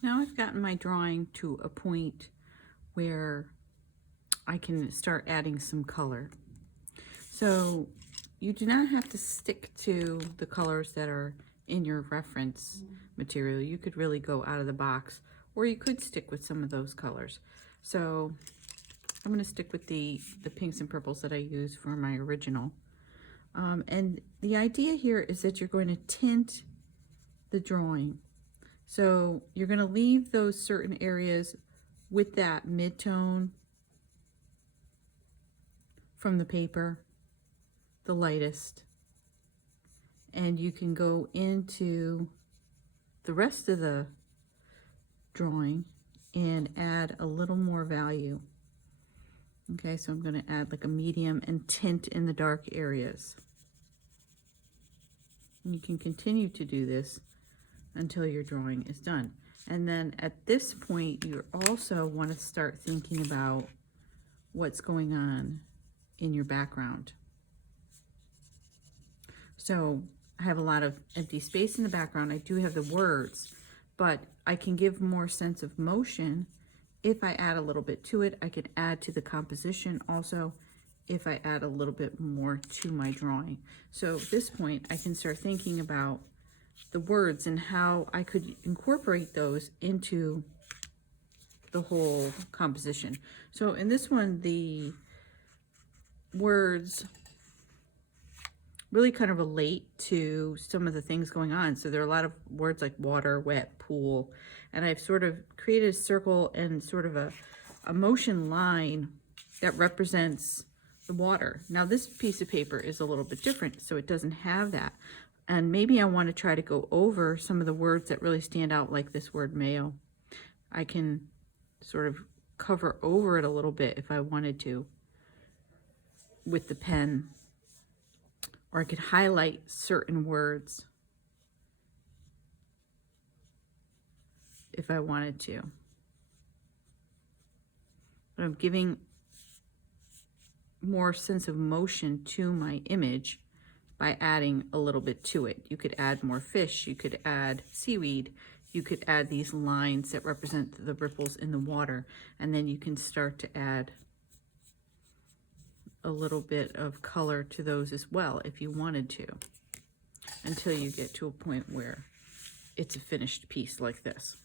So now I've gotten my drawing to a point where I can start adding some color. So you do not have to stick to the colors that are in your reference material. You could really go out of the box, or you could stick with some of those colors. So I'm going to stick with the pinks and purples that I use for my original. And the idea here is that you're going to tint the drawing. So you're going to leave those certain areas with that mid-tone from the paper, the lightest, and you can go into the rest of the drawing and add a little more value. Okay, so I'm going to add like a medium and tint in the dark areas. And you can continue to do this until your drawing is done. And then at this point, you also want to start thinking about what's going on in your background. So I have a lot of empty space in the background. I do have the words, but I can give more sense of motion if I add a little bit to it. I can add to the composition also if I add a little bit more to my drawing. So at this point, I can start thinking about the words and how I could incorporate those into the whole composition. So in this one, the words really kind of relate to some of the things going on. So there are a lot of words like water, wet, pool, and I've sort of created a circle and sort of a motion line that represents the water. Now this piece of paper is a little bit different, so it doesn't have that. And maybe I want to try to go over some of the words that really stand out, like this word mayo. I can sort of cover over it a little bit if I wanted to with the pen. Or I could highlight certain words if I wanted to. But I'm giving more sense of motion to my image by adding a little bit to it. You could add more fish, you could add seaweed, you could add these lines that represent the ripples in the water, and then you can start to add a little bit of color to those as well if you wanted to, until you get to a point where it's a finished piece like this.